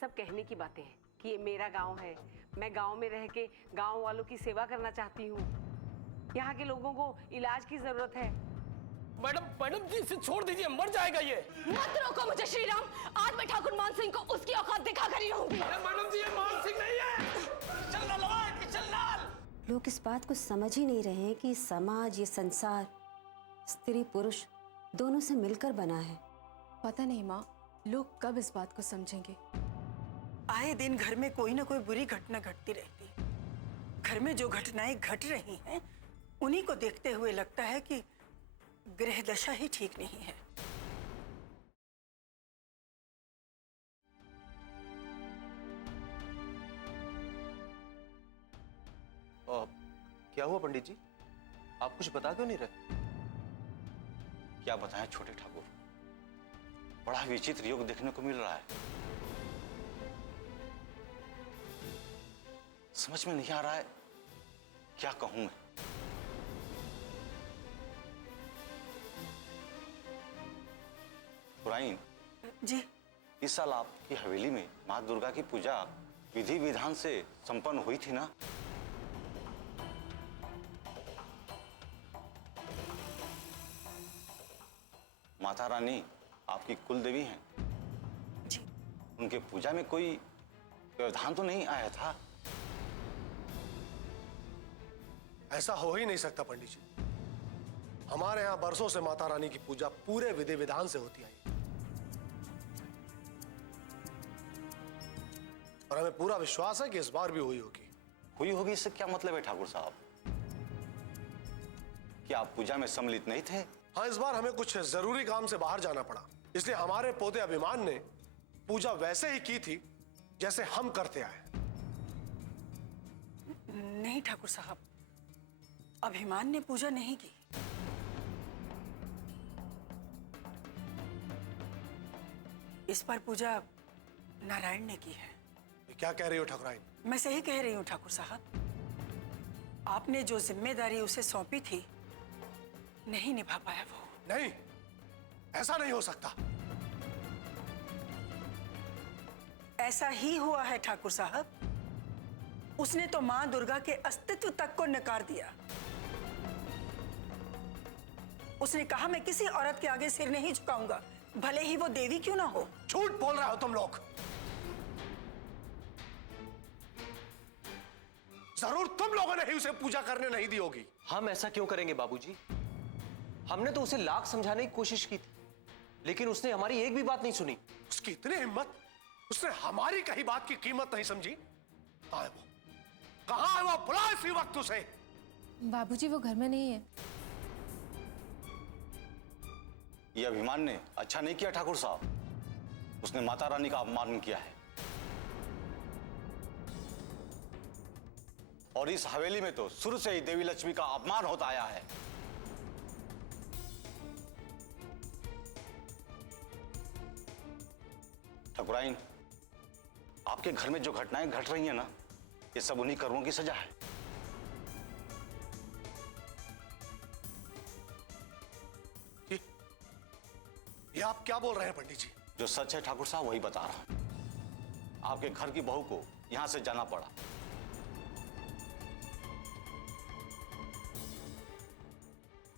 सब कहने की बातें हैं कि ये मेरा गांव है, मैं गांव में रह के गांव वालों की सेवा करना चाहती हूँ। यहाँ के लोगों को इलाज की जरूरत है। मैडम जी, इसे छोड़ दीजिए, मर जाएगा ये। मत रोको मुझे श्रीराम, आज मैं ठाकुर मान सिंह को उसकी औकात दिखा कर ही रहूंगी। मैडम जी, ये मान सिंह नहीं है। चल लोग इस बात को समझ ही नहीं रहे हैं कि समाज, ये संसार स्त्री पुरुष दोनों से मिलकर बना है। पता नहीं माँ, लोग कब इस बात को समझेंगे। आए दिन घर में कोई ना कोई बुरी घटना घटती रहती। घर में जो घटनाएं घट रही हैं, उन्हीं को देखते हुए लगता है कि ग्रह दशा ही ठीक नहीं है। क्या हुआ पंडित जी? आप कुछ बता क्यों नहीं रहे? क्या बताएं छोटे ठाकुर, बड़ा विचित्र योग देखने को मिल रहा है। समझ में नहीं आ रहा है क्या कहूं मैं। पुराइन जी, इस साल आपकी हवेली में माँ दुर्गा की पूजा विधि विधान से संपन्न हुई थी ना? माता रानी आपकी कुल देवी हैं। जी। उनके पूजा में कोई व्यवधान तो नहीं आया था? ऐसा हो ही नहीं सकता पंडित जी। हमारे यहाँ बरसों से माता रानी की पूजा पूरे विधि विधान से होती आई है। और हमें पूरा विश्वास है कि इस बार भी हुई होगी। हुई होगी इससे क्या मतलब है ठाकुर साहब? क्या आप पूजा में सम्मिलित नहीं थे? हाँ, इस बार हमें कुछ जरूरी काम से बाहर जाना पड़ा, इसलिए हमारे पोते अभिमान ने पूजा वैसे ही की थी जैसे हम करते आए। नहीं ठाकुर साहब, अभिमान ने पूजा नहीं की। इस पर पूजा नारायण ने की है। क्या कह रही हो ठाकुराइन? मैं सही कह रही हूं ठाकुर साहब। आपने जो जिम्मेदारी उसे सौंपी थी, नहीं निभा पाया वो। नहीं, ऐसा नहीं हो सकता। ऐसा ही हुआ है ठाकुर साहब। उसने तो मां दुर्गा के अस्तित्व तक को नकार दिया। उसने कहा, मैं किसी औरत के आगे सिर नहीं झुकाऊंगा, भले ही वो देवी क्यों ना हो। झूठ बोल रहे हो तुम लोग। जरूर तुम लोगों ने ही उसे पूजा करने नहीं दी होगी। हम ऐसा क्यों करेंगे बाबूजी? हमने तो उसे लाख समझाने की कोशिश की थी, लेकिन उसने हमारी एक भी बात नहीं सुनी। उसकी इतनी हिम्मत, उसने हमारी कही बात की कीमत नहीं समझी। कहां है वो? कहां है वो? बुला इसी वक्त उसे। बाबूजी, वो घर में नहीं है। ये अभिमान ने अच्छा नहीं किया ठाकुर साहब। उसने माता रानी का अपमान किया है। और इस हवेली में तो शुरू से ही देवी लक्ष्मी का अपमान होता आया है। ठाकुराइन, आपके घर में जो घटनाएं घट रही हैं ना, ये सब उन्हीं कर्मों की सजा है। ये आप क्या बोल रहे हैं पंडित जी? जो सच है ठाकुर साहब वही बता रहा हूं। आपके घर की बहू को यहां से जाना पड़ा।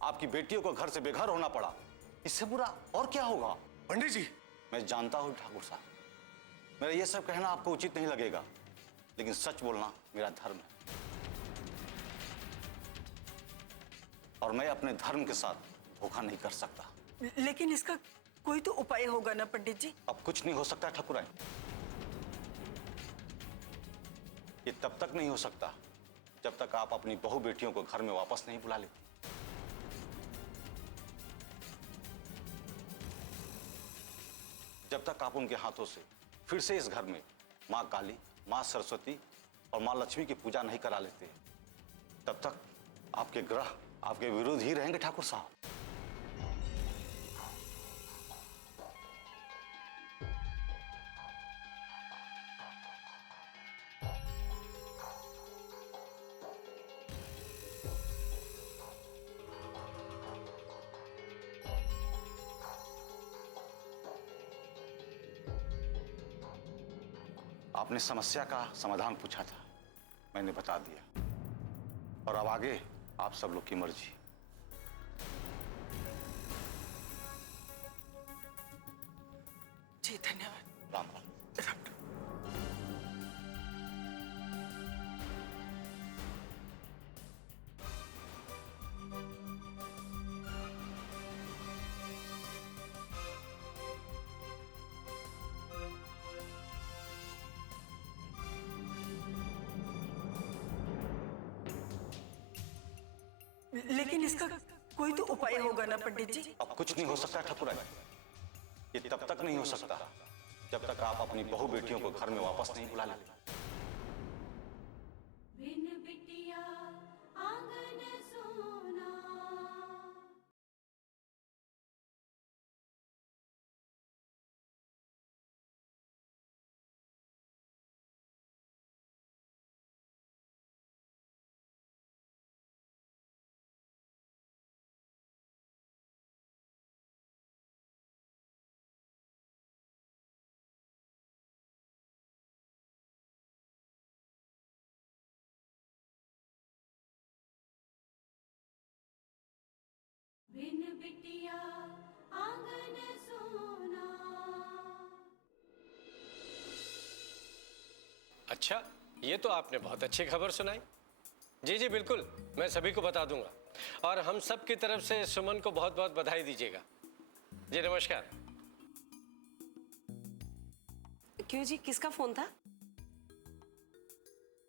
आपकी बेटियों को घर से बेघर होना पड़ा। इससे बुरा और क्या होगा? पंडित जी, मैं जानता हूं ठाकुर साहब, मेरा यह सब कहना आपको उचित नहीं लगेगा, लेकिन सच बोलना मेरा धर्म है। और मैं अपने धर्म के साथ धोखा नहीं कर सकता। लेकिन इसका कोई तो उपाय होगा ना पंडित जी? अब कुछ नहीं हो सकता ठाकुराइन। ये तब तक नहीं हो सकता जब तक आप अपनी बहू बेटियों को घर में वापस नहीं बुला लेती। जब तक आप उनके हाथों से फिर से इस घर में मां काली, मां सरस्वती और मां लक्ष्मी की पूजा नहीं करा लेते, तब तक आपके ग्रह आपके विरुद्ध ही रहेंगे ठाकुर साहब। आपने समस्या का समाधान पूछा था, मैंने बता दिया, और अब आगे आप सब लोग की मर्जी। जी धन्यवाद। राम राम। लेकिन इसका कोई तो उपाय होगा ना पंडित जी? अब कुछ नहीं हो सकता ठाकुर, ये तब तक नहीं हो सकता जब तक आप अपनी बहू बेटियों को घर में वापस नहीं बुला लेते। बिन बिटिया आंगन सोना। अच्छा, ये तो आपने बहुत अच्छी खबर सुनाई। जी जी बिल्कुल, मैं सभी को बता दूंगा, और हम सब की तरफ से सुमन को बहुत बहुत बधाई दीजिएगा। जी नमस्कार। क्यों जी, किसका फोन था?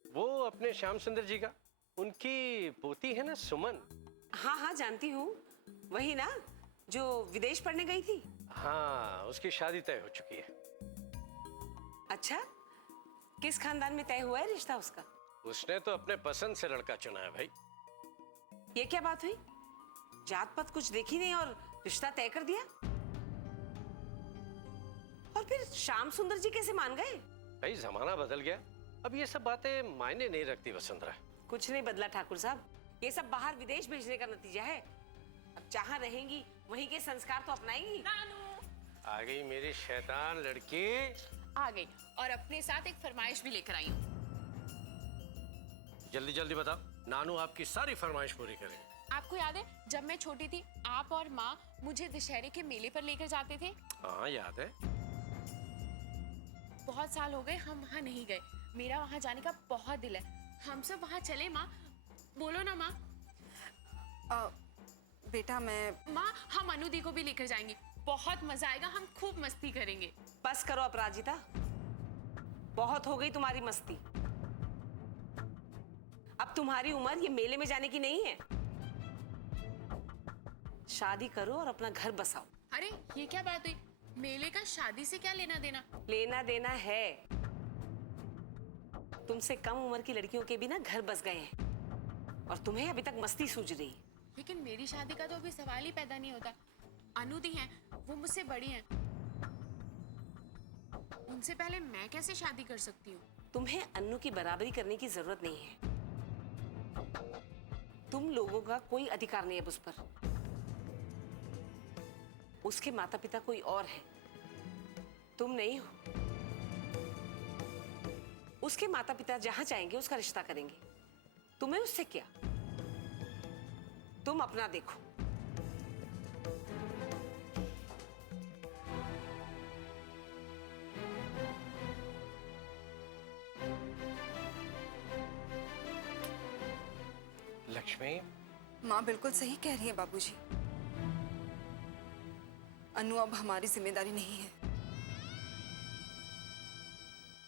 वो अपने श्याम सुंदर जी का, उनकी पोती है ना सुमन। हाँ हाँ जानती हूँ, वही ना जो विदेश पढ़ने गई थी। हाँ, उसकी शादी तय हो चुकी है। अच्छा, किस खानदान में तय हुआ है रिश्ता उसका? उसने तो अपने पसंद से लड़का चुना है भाई। ये क्या बात हुई? जात पात कुछ देखी नहीं और रिश्ता तय कर दिया? और फिर श्याम सुंदर जी कैसे मान गए? भाई जमाना बदल गया, अब ये सब बातें मायने नहीं रखती वसुंधरा। कुछ नहीं बदला ठाकुर साहब, ये सब बाहर विदेश भेजने का नतीजा है। अब जहाँ रहेंगी वहीं के संस्कार तो अपनाएंगी। आ गई मेरी शैतान लड़की। आ गई, और अपने साथ एक फरमाइश भी लेकर आई हूँ। जल्दी जल्दी बताओ, नानू आपकी सारी फरमाइश पूरी करेंगे। आपको याद है जब मैं छोटी थी, आप और माँ मुझे दशहरे के मेले पर लेकर जाते थे? हाँ याद है। बहुत साल हो गए हम वहाँ नहीं गए, मेरा वहाँ जाने का बहुत दिल है। हम सब वहाँ चले माँ? बोलो ना माँ। बेटा मैं माँ, हम अनुदी को भी लेकर जाएंगे, बहुत मजा आएगा, हम खूब मस्ती करेंगे। बस करो अपराजिता, बहुत हो गई तुम्हारी मस्ती। अब तुम्हारी उम्र ये मेले में जाने की नहीं है। शादी करो और अपना घर बसाओ। अरे ये क्या बात हुई? मेले का शादी से क्या लेना देना? लेना देना है। तुमसे कम उम्र की लड़कियों के भी ना घर बस गए हैं और तुम्हें अभी तक मस्ती सूझ रही। लेकिन मेरी शादी का तो अभी सवाल ही पैदा नहीं होता। अनुदी हैं, वो मुझसे बड़ी हैं, उनसे पहले मैं कैसे शादी कर सकती हूँ? तुम्हें अन्नू की बराबरी करने की जरूरत नहीं है। तुम लोगों का कोई अधिकार नहीं है उस पर। उसके माता पिता कोई और है, तुम नहीं हो। उसके माता पिता जहां चाहेंगे उसका रिश्ता करेंगे, तुम्हें उससे क्या? तुम अपना देखो। लक्ष्मी, माँ बिल्कुल सही कह रही है बाबूजी। अनु अब हमारी जिम्मेदारी नहीं है,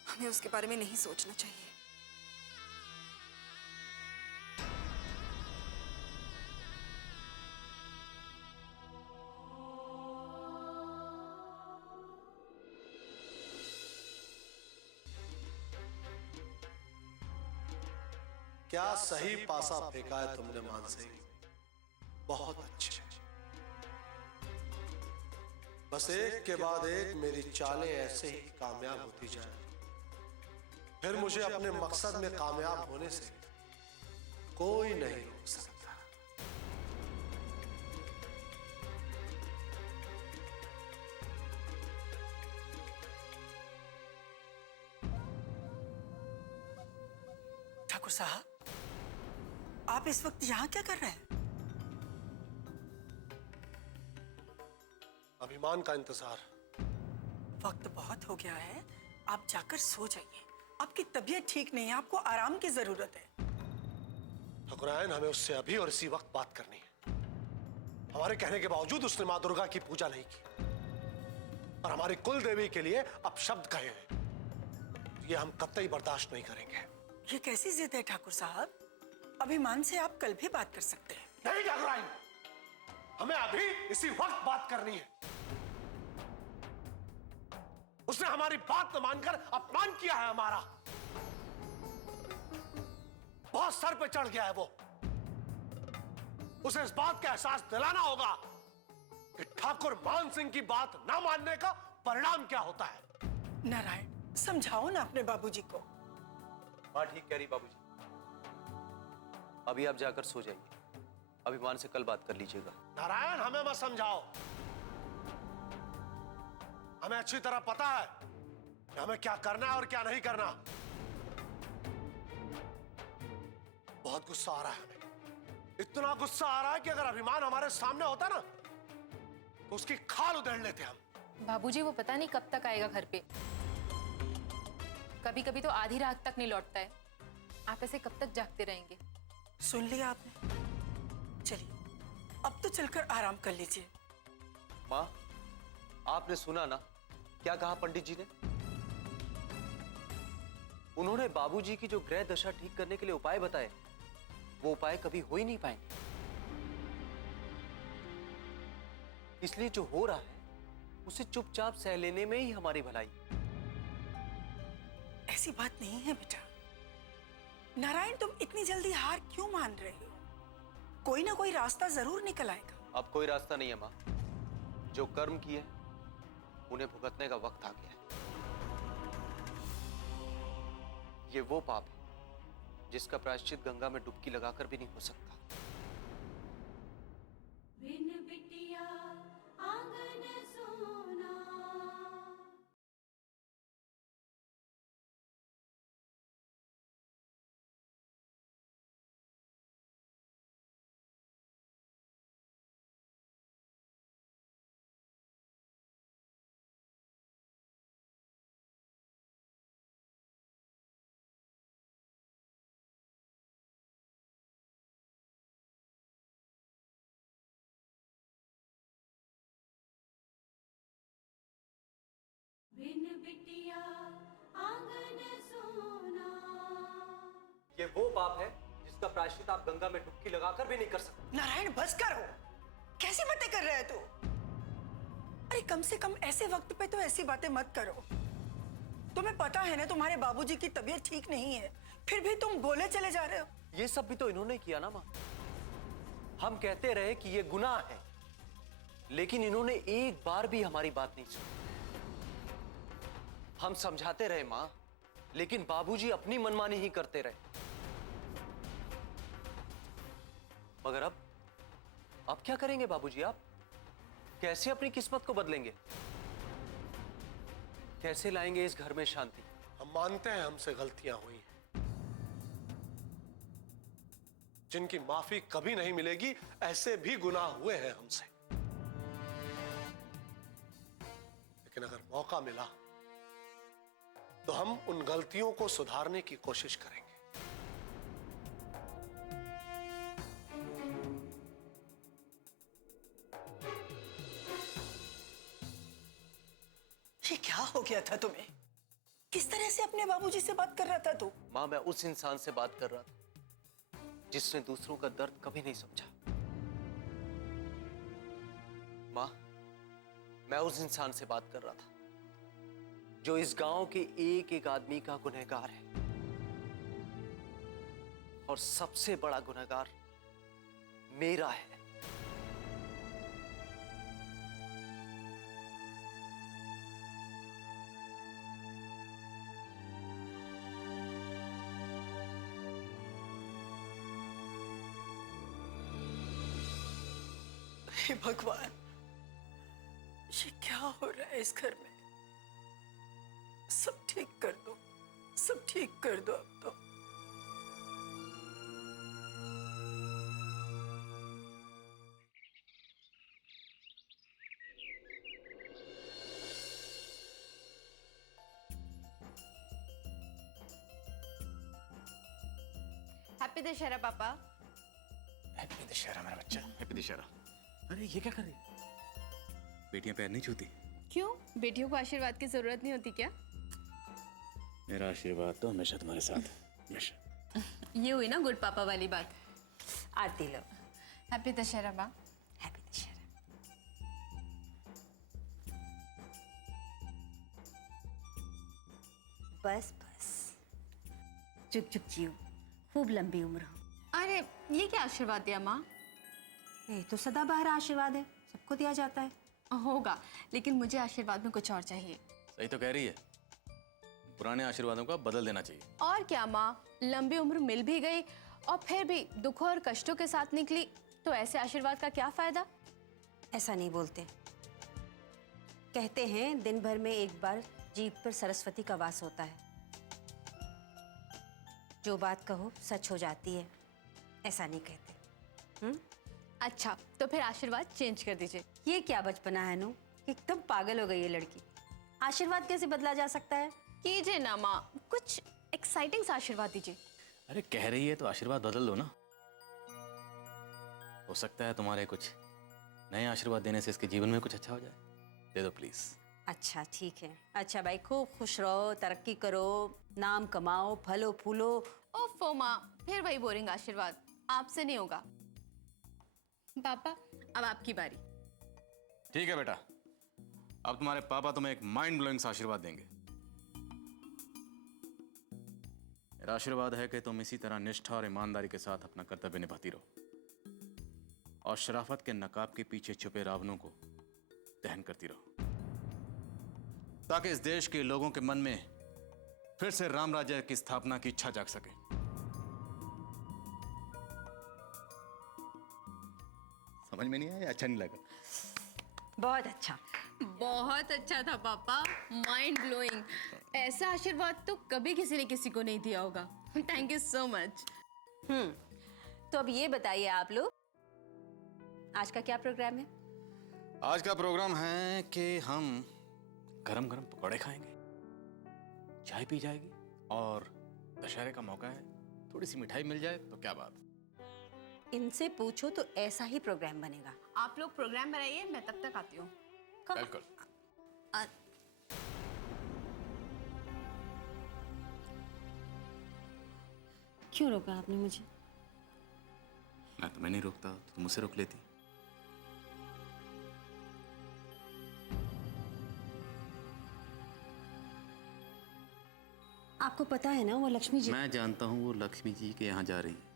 हमें उसके बारे में नहीं सोचना चाहिए। क्या सही पासा फेंका है तुमने मानसी, बहुत अच्छे। बस एक के बाद एक मेरी चालें ऐसे ही कामयाब होती जाए, फिर मुझे अपने मकसद में कामयाब होने से कोई नहीं रोक सकता। ठाकुर साहब, आप इस वक्त यहाँ क्या कर रहे हैं? अभिमान का इंतजार। वक्त बहुत हो गया है, आप जाकर सो जाइए। आपकी तबीयत ठीक नहीं है, आपको आराम की जरूरत है। ठकुरायन, हमें उससे अभी और इसी वक्त बात करनी है। हमारे कहने के बावजूद उसने माँ दुर्गा की पूजा नहीं की और हमारी कुल देवी के लिए अपशब्द कहे हैं। ये हम कतई बर्दाश्त नहीं करेंगे। ये कैसी जिद है ठाकुर साहब? अभिमान से आप कल भी बात कर सकते हैं। नहीं ठाकुरायन, हमें अभी इसी वक्त बात करनी है। उसने हमारी बात न मानकर अपमान किया है हमारा। बहुत सर पे चढ़ गया है वो। उसे इस बात का एहसास दिलाना होगा कि ठाकुर मान सिंह की बात ना मानने का परिणाम क्या होता है। नारायण, समझाओ ना अपने बाबूजी को। माँ ठीक कह रही बाबूजी। अभी आप जाकर सो जाइए, अभिमान से कल बात कर लीजिएगा। नारायण, हमें मत समझाओ। हमें अच्छी तरह पता है कि हमें क्या करना है और क्या नहीं करना। बहुत गुस्सा आ रहा है हमें। इतना गुस्सा आ रहा है कि अगर अभिमान हमारे सामने होता ना तो उसकी खाल उधेड़ लेते हम। बाबूजी, वो पता नहीं कब तक आएगा घर पे। कभी कभी तो आधी रात तक नहीं लौटता है। आप ऐसे कब तक जागते रहेंगे? सुन लिया आपने? चलिए, अब तो चलकर आराम कर लीजिए। माँ, आपने सुना ना क्या कहा पंडित जी ने? उन्होंने बाबूजी की जो ग्रह दशा ठीक करने के लिए उपाय बताए, वो उपाय कभी हो ही नहीं पाएंगे। इसलिए जो हो रहा है उसे चुपचाप सह लेने में ही हमारी भलाई। ऐसी बात नहीं है बेटा। नारायण, तुम इतनी जल्दी हार क्यों मान रहे हो? कोई ना कोई रास्ता जरूर निकल आएगा। अब कोई रास्ता नहीं है माँ। जो कर्म किए उन्हें भुगतने का वक्त आ गया है। ये वो पाप है जिसका प्रायश्चित गंगा में डुबकी लगाकर भी नहीं हो सकता। बिन बिटिया आंगन सोना। बिन बिटिया आंगन सोना। ये वो पाप है जिसका प्रायश्चित आप गंगा में डुबकी लगाकर भी नहीं कर सकते। नारायण, बस करो। कैसी बातें कर रहे है तू? अरे कम से कम ऐसे वक्त पे तो ऐसी बातें मत करो। तुम्हें पता है ना तुम्हारे बाबूजी की तबीयत ठीक नहीं है, फिर भी तुम बोले चले जा रहे हो। ये सब भी तो इन्होंने किया ना माँ। हम कहते रहे कि ये गुनाह है, लेकिन इन्होंने एक बार भी हमारी बात नहीं सुनी। हम समझाते रहे माँ, लेकिन बाबूजी अपनी मनमानी ही करते रहे। मगर अब क्या करेंगे बाबूजी? आप कैसे अपनी किस्मत को बदलेंगे? कैसे लाएंगे इस घर में शांति? हम मानते हैं हमसे गलतियां हुई हैं, जिनकी माफी कभी नहीं मिलेगी। ऐसे भी गुनाह हुए हैं हमसे, लेकिन अगर मौका मिला तो हम उन गलतियों को सुधारने की कोशिश करेंगे। ये क्या हो गया था तुम्हें? किस तरह से अपने बाबूजी से बात कर रहा था तू? माँ, मैं उस इंसान से बात कर रहा था जिसने दूसरों का दर्द कभी नहीं समझा। माँ, मैं उस इंसान से बात कर रहा था जो इस गांव के एक एक आदमी का गुनहगार है, और सबसे बड़ा गुनहगार मेरा है। हे भगवान, ये क्या हो रहा है इस घर में? सब ठीक कर दो, सब ठीक कर दो अब तो। हैप्पी दशहरा पापा। हैप्पी दशहरा मेरा बच्चा। हैप्पी दशहरा। अरे ये क्या कर रही? बेटियां पैर नहीं छूती। क्यों, बेटियों को आशीर्वाद की जरूरत नहीं होती क्या? मेरा आशीर्वाद तो हमेशा तुम्हारे साथ है, हमेशा। ये हुई ना गुड पापा वाली बात। आरती लो। हैप्पी दशहरा माँ। हैप्पी दशहरा। बस बस, चुप चुप जियो, खूब लंबी उम्र हो। अरे ये क्या आशीर्वाद दिया माँ? ये तो सदाबहार आशीर्वाद है, सबको दिया जाता है। होगा, लेकिन मुझे आशीर्वाद में कुछ और चाहिए। सही तो कह रही है, पुराने आशीर्वादों का बदल देना चाहिए। और क्या माँ, लंबी उम्र मिल भी गई और फिर भी दुखों और कष्टों के साथ निकली, तो ऐसे आशीर्वाद का क्या फायदा? ऐसा नहीं बोलते, कहते हैं दिन भर में एक बार जीभ पर सरस्वती का वास होता है। जो बात कहो सच हो जाती है, ऐसा नहीं कहते। अच्छा, तो फिर आशीर्वाद चेंज कर दीजिए। ये क्या बचपना है नू, एकदम पागल हो गई ये लड़की। आशीर्वाद कैसे बदला जा सकता है? कीजिए ना माँ, कुछ एक्साइटिंग सा आशीर्वाद दीजिए। अरे कह रही है तो आशीर्वाद बदल दो ना। हो सकता है तुम्हारे कुछ नए आशीर्वाद देने से इसके जीवन में कुछ अच्छा हो जाए। दे दो प्लीज। अच्छा ठीक है। अच्छा भाई, खूब खुश रहो, तरक्की करो, नाम कमाओ, फलो फूलो। ओफो माँ, फिर वही बोरिंग आशीर्वाद, आपसे नहीं होगा। पापा अब आपकी बारी। ठीक है बेटा, अब तुम्हारे पापा तुम्हें एक माइंड ब्लोइंग सा आशीर्वाद देंगे। मेरा आशीर्वाद है कि तुम इसी तरह निष्ठा और ईमानदारी के साथ अपना कर्तव्य निभाती रहो और शराफत के नकाब के पीछे छुपे रावणों को दहन करती रहो, ताकि इस देश के लोगों के मन में फिर से राम राज्य की स्थापना की इच्छा जाग सके। समझ में नहीं आया? अच्छा नहीं लगा? बहुत अच्छा। बहुत अच्छा था पापा, माइंड ब्लोइंग। ऐसा आशीर्वाद तो कभी किसी ने किसी को नहीं दिया होगा। Thank you so much. तो अब ये बताइए आप लोग, आज का क्या प्रोग्राम है? आज का प्रोग्राम है कि हम गरम गरम पकौड़े खाएंगे, चाय पी जाएगी और दशहरे का मौका है, थोड़ी सी मिठाई मिल जाए तो क्या बात। इनसे पूछो तो ऐसा ही प्रोग्राम बनेगा। आप लोग प्रोग्राम बनाइए, मैं तब तक आती हूँ। बिल्कुल। क्यों रोका आपने मुझे? मैं तुम्हें नहीं रोकता तो तुम मुझसे रोक लेती। आपको पता है ना वो लक्ष्मी जी। मैं जानता हूँ वो लक्ष्मी जी के यहाँ जा रही है।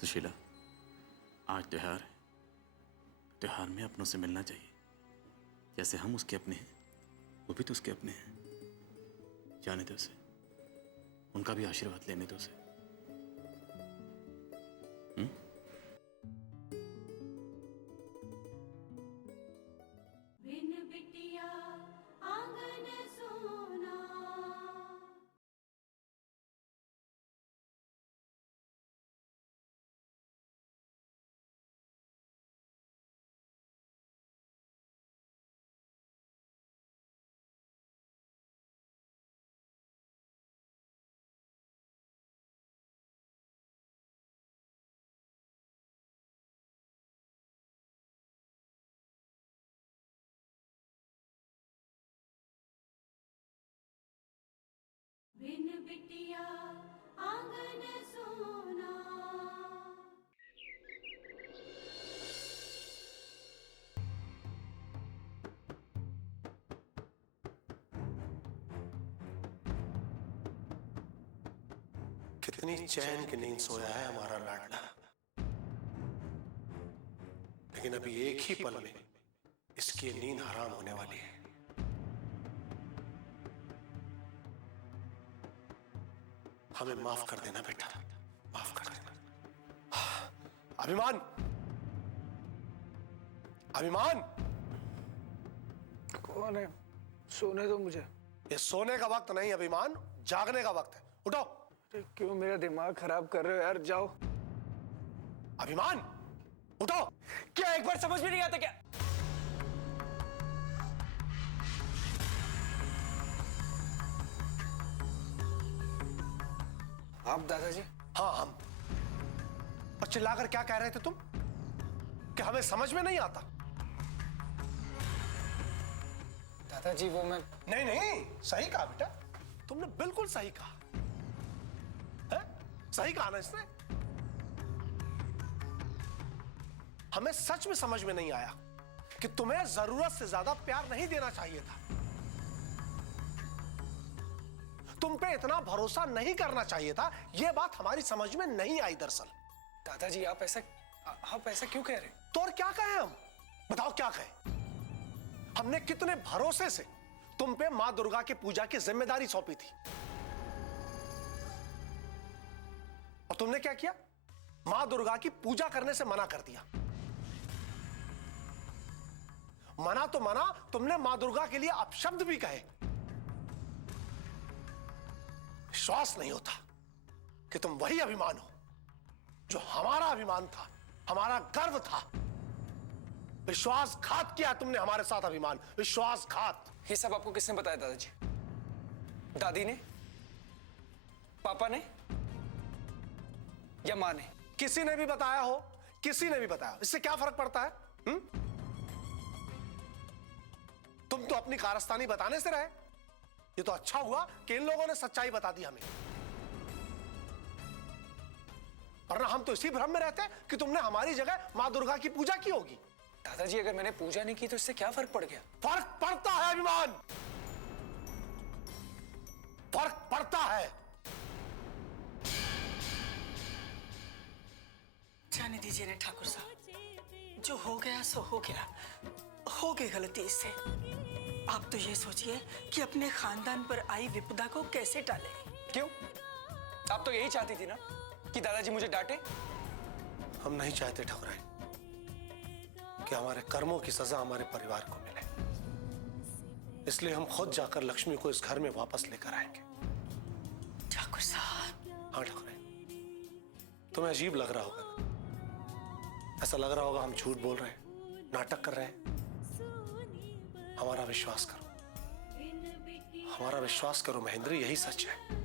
सुशीला, आज त्योहार है, त्योहार में अपनों से मिलना चाहिए। जैसे हम उसके अपने हैं, वो भी तो उसके अपने हैं। जाने दो उसे, उनका भी आशीर्वाद लेने दो उसे। बिन बिटिया आंगन सोना। बिन बिटिया आंगन सोना। कितनी चैन की नींद सोया है हमारा लाडला, लेकिन अभी एक ही पल में इसकी नींद हराम होने वाली है। हमें माफ कर देना बेटा, माफ कर देना। अभिमान, अभिमान। कौन है? सोने दो मुझे। ये सोने का वक्त नहीं अभिमान, जागने का वक्त है। उठो। क्यों मेरा दिमाग खराब कर रहे हो यार? जाओ। अभिमान उठो। क्या एक बार समझ में नहीं आता क्या? आप दादाजी? हाँ हम। और चिल्लाकर क्या कह रहे थे तुम कि हमें समझ में नहीं आता? दादाजी वो मैं नहीं नहीं, सही कहा बेटा, तुमने बिल्कुल सही कहा है? सही कहा ना इसने। हमें सच में समझ में नहीं आया कि तुम्हें जरूरत से ज्यादा प्यार नहीं देना चाहिए था, तुम पे इतना भरोसा नहीं करना चाहिए था। यह बात हमारी समझ में नहीं आई दरअसल। दादाजी आप ऐसा क्यों कह रहे हैं? तो और क्या कहें हम? बताओ क्या कहें? हमने कितने भरोसे से तुम पे मां दुर्गा की पूजा की जिम्मेदारी सौंपी थी, और तुमने क्या किया? मां दुर्गा की पूजा करने से मना कर दिया। मना तो मना, तुमने मां दुर्गा के लिए अपशब्द भी कहे। विश्वास नहीं होता कि तुम वही अभिमान हो जो हमारा अभिमान था, हमारा गर्व था। विश्वासघात किया तुमने हमारे साथ, अभिमान विश्वासघात। ये सब आपको किसने बताया दादाजी? दादी ने, पापा ने या माँ ने? किसी ने भी बताया हो, किसी ने भी बताया, इससे क्या फर्क पड़ता है? तुम तो अपनी कारस्तानी बताने से रहे। ये तो अच्छा हुआ कि इन लोगों ने सच्चाई बता दी हमें, वरना हम तो इसी भ्रम में रहते कि तुमने हमारी जगह मां दुर्गा की पूजा की होगी। दादाजी अगर मैंने पूजा नहीं की तो इससे क्या फर्क पड़ गया? फर्क पड़ता है अभिमान, फर्क पड़ता है। जाने दीजिए ना ठाकुर साहब, जो हो गया सो हो गया, हो गई गलती इससे। आप तो ये सोचिए कि अपने खानदान पर आई विपदा को कैसे टालें। क्यों? आप तो यही चाहती थी ना कि दादाजी मुझे डांटे? हम नहीं चाहते ठाकुराइन कि हमारे कर्मों की सजा हमारे परिवार को मिले, इसलिए हम खुद जाकर लक्ष्मी को इस घर में वापस लेकर आएंगे। ठाकुर साहब। हाँ ठाकुराइन, तुम्हें अजीब लग रहा होगा ना? ऐसा लग रहा होगा हम झूठ बोल रहे हैं, नाटक कर रहे हैं। हमारा विश्वास करो, हमारा विश्वास करो महेंद्र, यही सच है।